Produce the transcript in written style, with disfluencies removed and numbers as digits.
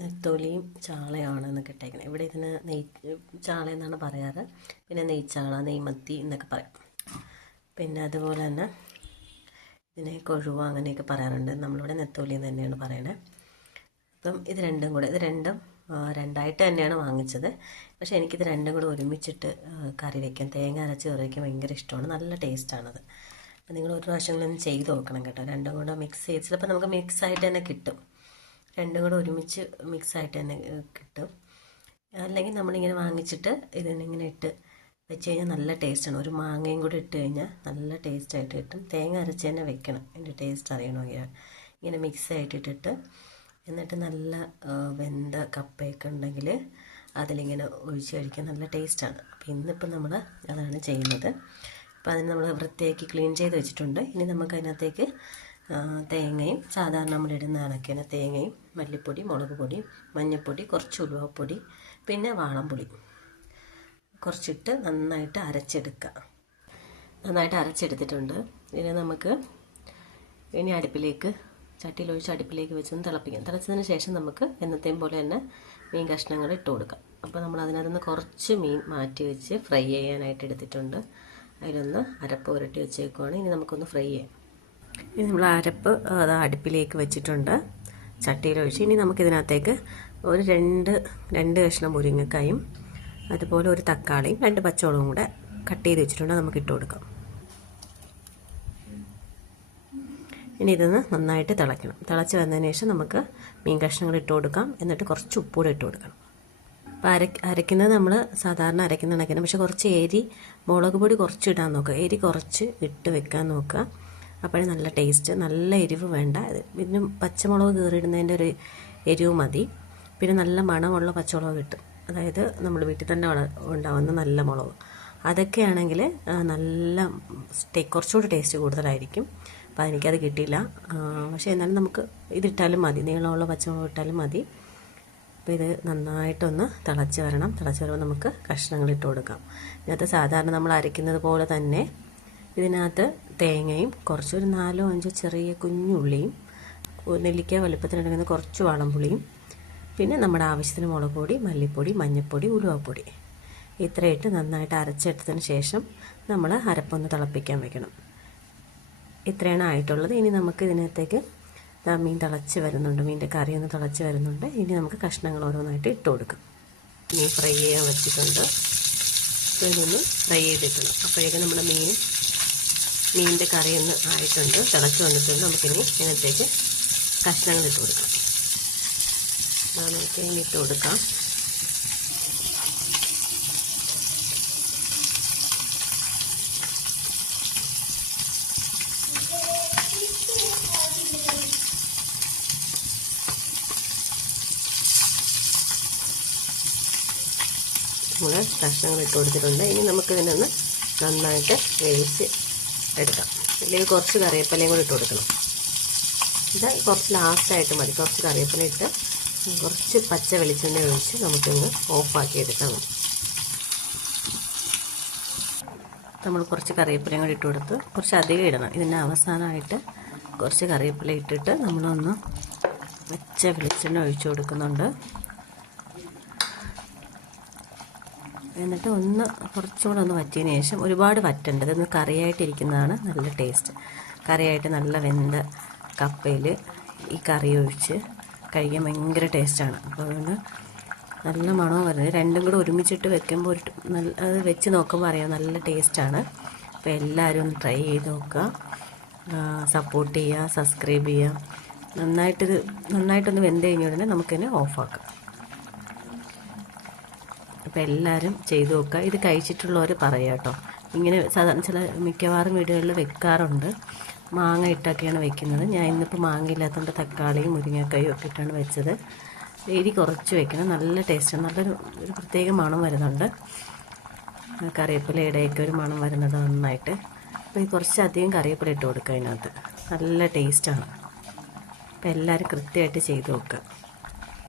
നെത്തോലിയും ചാളയാണ് എന്നൊക്കെ ഇട്ടേക്കുന്നത്. ഇവിടെ ഇതിന് ചാള എന്നാണ് പറയാറ്. പിന്നെ നെയ്ച്ചാള, നെയ്മത്തി എന്നൊക്കെ പറയാം. പിന്നെ അതുപോലെ തന്നെ ഇതിനെ കൊഴുവ അങ്ങനെയൊക്കെ പറയാറുണ്ട്. നമ്മളിവിടെ നെത്തോലി എന്ന് തന്നെയാണ് പറയണത്. അപ്പം ഇത് രണ്ടും രണ്ടായിട്ട് തന്നെയാണ് വാങ്ങിച്ചത്. പക്ഷേ എനിക്കിത് രണ്ടും കൂടെ ഒരുമിച്ചിട്ട് കറി വയ്ക്കാൻ, തേങ്ങ അരച്ച് കറി വയ്ക്കാൻ ഭയങ്കര ഇഷ്ടമാണ്. നല്ല ടേസ്റ്റാണത്. അപ്പം നിങ്ങൾ ഒരു പ്രാവശ്യങ്ങളൊന്ന് ചെയ്ത് നോക്കണം കേട്ടോ. രണ്ടും കൂടെ മിക്സ് ചെയ്ത് ചിലപ്പോൾ നമുക്ക് മിക്സായിട്ട് തന്നെ കിട്ടും. രണ്ടും കൂടെ ഒരുമിച്ച് മിക്സായിട്ട് തന്നെ കിട്ടും. അല്ലെങ്കിൽ നമ്മളിങ്ങനെ വാങ്ങിച്ചിട്ട് ഇതിനിങ്ങനെ ഇട്ട് വെച്ച് കഴിഞ്ഞാൽ നല്ല ടേസ്റ്റാണ്. ഒരു മാങ്ങയും കൂടി ഇട്ട് കഴിഞ്ഞാൽ നല്ല ടേസ്റ്റായിട്ട് കിട്ടും. തേങ്ങ അരച്ച് തന്നെ വെക്കണം എൻ്റെ ടേസ്റ്റ് അറിയണമെങ്കിൽ. ഇങ്ങനെ മിക്സായിട്ട് ഇട്ടിട്ട് എന്നിട്ട് നല്ല വെന്ത കപ്പയൊക്കെ ഉണ്ടെങ്കിൽ അതിലിങ്ങനെ ഒഴിച്ച് കഴിക്കാൻ നല്ല ടേസ്റ്റാണ്. അപ്പോൾ ഇന്നിപ്പോൾ നമ്മൾ അതാണ് ചെയ്യുന്നത്. അപ്പോൾ അതിന് നമ്മൾ വൃത്തിയാക്കി ക്ലീൻ ചെയ്ത് വെച്ചിട്ടുണ്ട്. ഇനി നമുക്ക് അതിനകത്തേക്ക് തേങ്ങയും സാധാരണ നമ്മളിടുന്ന കണക്കിന് തേങ്ങയും മല്ലിപ്പൊടി, മുളക് പൊടി, മഞ്ഞൾപ്പൊടി, കുറച്ച് ഉലുവപ്പൊടി, പിന്നെ വാളംപുളി കുറച്ചിട്ട് നന്നായിട്ട് അരച്ചെടുക്കുക. നന്നായിട്ട് അരച്ചെടുത്തിട്ടുണ്ട്. ഇനി നമുക്ക് അടുപ്പിലേക്ക് ചട്ടിയിലൊഴിച്ച് അടുപ്പിലേക്ക് വെച്ചൊന്ന് തിളപ്പിക്കാം. തിളച്ചതിന് ശേഷം നമുക്ക് എന്നത്തെയും പോലെ തന്നെ മീൻ കഷ്ണങ്ങൾ ഇട്ട് കൊടുക്കാം. അപ്പോൾ നമ്മൾ അതിനകത്ത് നിന്ന് കുറച്ച് മീൻ മാറ്റി വെച്ച് ഫ്രൈ ചെയ്യാനായിട്ട് എടുത്തിട്ടുണ്ട്. അതിലൊന്ന് അരപ്പ് പുരട്ടി വെച്ചേക്കുവാണ്. ഇനി നമുക്കൊന്ന് ഫ്രൈ ചെയ്യാം. ഇനി നമ്മൾ അരപ്പ് അത് അടുപ്പിലേക്ക് വെച്ചിട്ടുണ്ട്, ചട്ടിയിലൊഴിച്ച്. ഇനി നമുക്കിതിനകത്തേക്ക് ഒരു രണ്ട് കഷ്ണം മുരിങ്ങക്കായും അതുപോലെ ഒരു തക്കാളിയും 2 പച്ചമുളകും കൂടെ കട്ട് ചെയ്ത് വെച്ചിട്ടുണ്ട്. നമുക്ക് ഇട്ട് കൊടുക്കാം. ഇനി ഇതൊന്ന് നന്നായിട്ട് തിളയ്ക്കണം. തിളച്ച് വന്നതിന് ശേഷം നമുക്ക് മീൻ കഷ്ണങ്ങൾ ഇട്ട് കൊടുക്കാം. എന്നിട്ട് കുറച്ച് ഉപ്പൂടെ ഇട്ട് കൊടുക്കണം. അപ്പോൾ അരയ്ക്കുന്നത് നമ്മൾ സാധാരണ അരയ്ക്കുന്ന കണക്കിന്, പക്ഷേ കുറച്ച് മുളക് പൊടി കുറച്ച് ഇടാൻ നോക്കുക. കുറച്ച് ഇട്ട് വെക്കാൻ നോക്കുക. അപ്പോഴേ നല്ല ടേസ്റ്റ്. നല്ല എരിവ് വേണ്ട. ഇതിന് പച്ചമുളക് കീറിയിടുന്നതിൻ്റെ ഒരു എരിവ് മതി. പിന്നെ നല്ല മണമുള്ള പച്ചമുളക് കിട്ടും. അതായത് നമ്മൾ വീട്ടിൽ തന്നെ ഉണ്ടാവുന്ന നല്ല മുളക്. അതൊക്കെയാണെങ്കിൽ നല്ല കുറച്ചുകൂടി ടേസ്റ്റ് കൂടുതലായിരിക്കും. അപ്പോൾ എനിക്കത് കിട്ടിയില്ല. പക്ഷേ എന്നാലും നമുക്ക് ഇതിട്ടാലും മതി, നീളമുള്ള പച്ചമുളക് ഇട്ടാലും മതി. അപ്പോൾ ഇത് നന്നായിട്ടൊന്ന് തിളച്ച് വരണം. തിളച്ച് വരുമ്പോൾ നമുക്ക് കഷ്ണങ്ങൾ ഇട്ട് കൊടുക്കാം. ഇതിനകത്ത് സാധാരണ നമ്മൾ അരയ്ക്കുന്നത് പോലെ തന്നെ ഇതിനകത്ത് തേങ്ങയും ഒരു 4-5 ചെറിയ കുഞ്ഞുള്ളിയും നെല്ലിക്ക വലുപ്പത്തിനെടുക്കുന്ന കുറച്ച് വാളംപുളിയും പിന്നെ നമ്മുടെ ആവശ്യത്തിന് മുളക് പൊടി, മല്ലിപ്പൊടി, മഞ്ഞൾപ്പൊടി, ഉലുവപ്പൊടി ഇത്രയിട്ട് നന്നായിട്ട് അരച്ചെടുത്തതിന് ശേഷം നമ്മൾ അരപ്പൊന്ന് തിളപ്പിക്കാൻ വെക്കണം. ഇത്രയാണ് ആയിട്ടുള്ളത്. ഇനി നമുക്ക് ഇതിനകത്തേക്ക് മീൻ തിളച്ച് വരുന്നുണ്ട്. മീൻ്റെ കറി ഒന്ന് തിളച്ച് വരുന്നുണ്ട്. ഇനി നമുക്ക് കഷ്ണങ്ങൾ ഓരോന്നായിട്ട് ഇട്ട് കൊടുക്കാം. മീൻ ഫ്രൈ ചെയ്യാൻ വെച്ചിട്ടുണ്ട്. ഇതൊന്ന് ഫ്രൈ ചെയ്തിട്ടുണ്ട്. അപ്പോഴേക്കും നമ്മുടെ മീനിൻ്റെ കറിയൊന്ന് ആയിട്ടുണ്ട്, തിളച്ച് വന്നിട്ടുണ്ട്. നമുക്കിനി ഇതിനകത്തേക്ക് കഷ്ണങ്ങൾ ഇട്ട് കൊടുക്കാം. നമുക്ക് ഇനി ഇട്ട് കൊടുക്കാം. നമ്മൾ കഷ്ണങ്ങൾ ഇട്ട് കൊടുത്തിട്ടുണ്ട്. ഇനി നമുക്കിതിനൊന്ന് നന്നായിട്ട് വേവിച്ച് എടുക്കാം. അല്ലെങ്കിൽ കുറച്ച് കറിവേപ്പിലയും കൂടി ഇട്ട് കൊടുക്കണം. ഇത് കുറച്ച് ലാസ്റ്റായിട്ട് മതി. കുറച്ച് കറിവേപ്പില ഇട്ട് കുറച്ച് പച്ച വെളിച്ചെണ്ണ ഒഴിച്ച് നമുക്കൊന്ന് ഓഫാക്കി എടുക്കാം. നമ്മൾ കുറച്ച് കറിവേപ്പിലയും കൂടി ഇട്ട് കൊടുത്ത് കുറച്ച് അധികം ഇടണം. ഇതിൻ്റെ അവസാനമായിട്ട് കുറച്ച് കറിവേപ്പില ഇട്ടിട്ട് നമ്മളൊന്ന് പച്ച വെളിച്ചെണ്ണ ഒഴിച്ച് കൊടുക്കുന്നുണ്ട്. എന്നിട്ട് കുറച്ചുകൂടെ ഒന്ന് വറ്റിയതിന് ശേഷം, ഒരുപാട് വറ്റേണ്ടത്, ഇതൊന്ന് കറിയായിട്ടിരിക്കുന്നതാണ് നല്ല ടേസ്റ്റ്. കറിയായിട്ട് നല്ല വെന്ത കപ്പയിൽ ഈ കറി ഒഴിച്ച് കഴിക്കാൻ ഭയങ്കര ടേസ്റ്റാണ്. അപ്പോൾ അതുകൊണ്ട് നല്ല മണവും വരുന്നത്. രണ്ടും കൂടെ ഒരുമിച്ചിട്ട് വെക്കുമ്പോൾ അത് വെച്ച് നോക്കുമ്പോൾ അറിയാം നല്ല ടേസ്റ്റാണ്. അപ്പോൾ എല്ലാവരും ഒന്ന് ട്രൈ ചെയ്ത് നോക്കുക, സപ്പോർട്ട് ചെയ്യുക, സബ്സ്ക്രൈബ് ചെയ്യുക. നന്നായിട്ടൊന്ന് വെന്ത് കഴിഞ്ഞ ഉടനെ നമുക്കിതിനെ ഓഫാക്കാം. അപ്പോൾ എല്ലാവരും ചെയ്ത് നോക്കുക. ഇത് കഴിച്ചിട്ടുള്ളവർ പറയാം കേട്ടോ. ഇങ്ങനെ സാധാരണ മിക്കവാറും വീടുകളിൽ വെക്കാറുണ്ട്. മാങ്ങ ഇട്ടൊക്കെയാണ് വെക്കുന്നത്. ഞാൻ ഇന്നിപ്പോൾ മാങ്ങ ഇല്ലാത്തതുകൊണ്ട് തക്കാളിയും മുരിങ്ങക്കായും ഒക്കെ ഇട്ടാണ് വെച്ചത്. കുറച്ച് വെക്കണം. നല്ല ടേസ്റ്റാണ്. ഒരു പ്രത്യേക മണം വരുന്നുണ്ട്. കറിവേപ്പിലയുടെയൊക്കെ ഒരു മണം വരുന്നത് നന്നായിട്ട്. അപ്പോൾ കുറച്ചധികം കറിവേപ്പില ഇട്ട് കൊടുക്കുക അതിനകത്ത്. നല്ല ടേസ്റ്റാണ്. അപ്പോൾ എല്ലാവരും കൃത്യമായിട്ട് ചെയ്ത് നോക്കുക.